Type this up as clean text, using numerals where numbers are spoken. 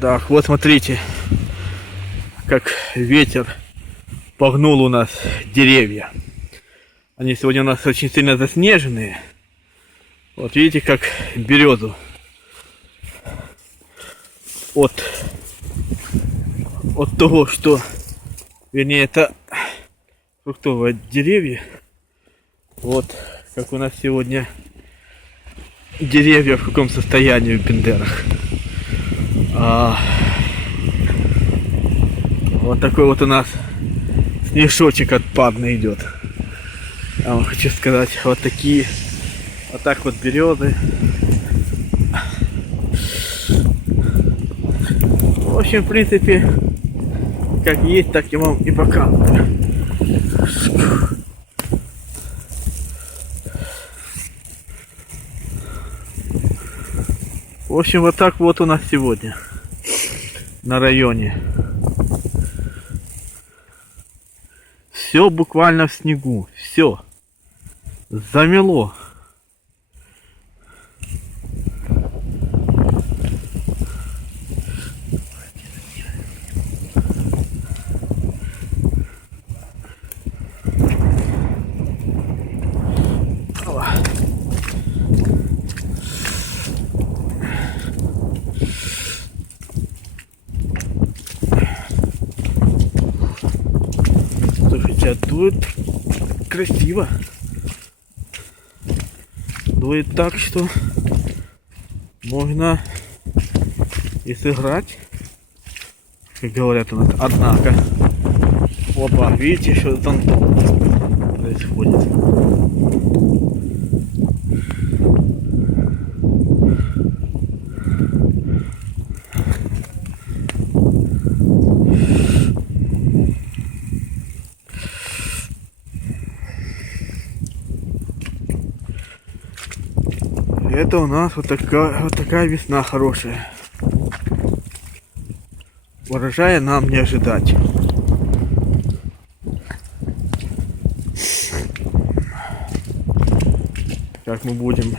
Да, вот смотрите, как ветер погнул у нас деревья. Они сегодня у нас очень сильно заснеженные. Вот видите, как березу от того, что, вернее, это фруктовые деревья. Вот как у нас сегодня деревья в каком состоянии в Бендерах. Вот такой вот у нас снежочек отпадный идет. Я вам хочу сказать, вот такие, вот так вот березы. В общем, в принципе, как есть, так я вам и показываю. В общем, вот так вот у нас сегодня на районе. Все буквально в снегу. Все замело. Слушайте, а дует красиво. Дует так, что можно и сыграть, как говорят у нас. Однако, опа, видите, что там происходит. Это у нас вот такая весна хорошая. Урожая нам не ожидать. Как мы будем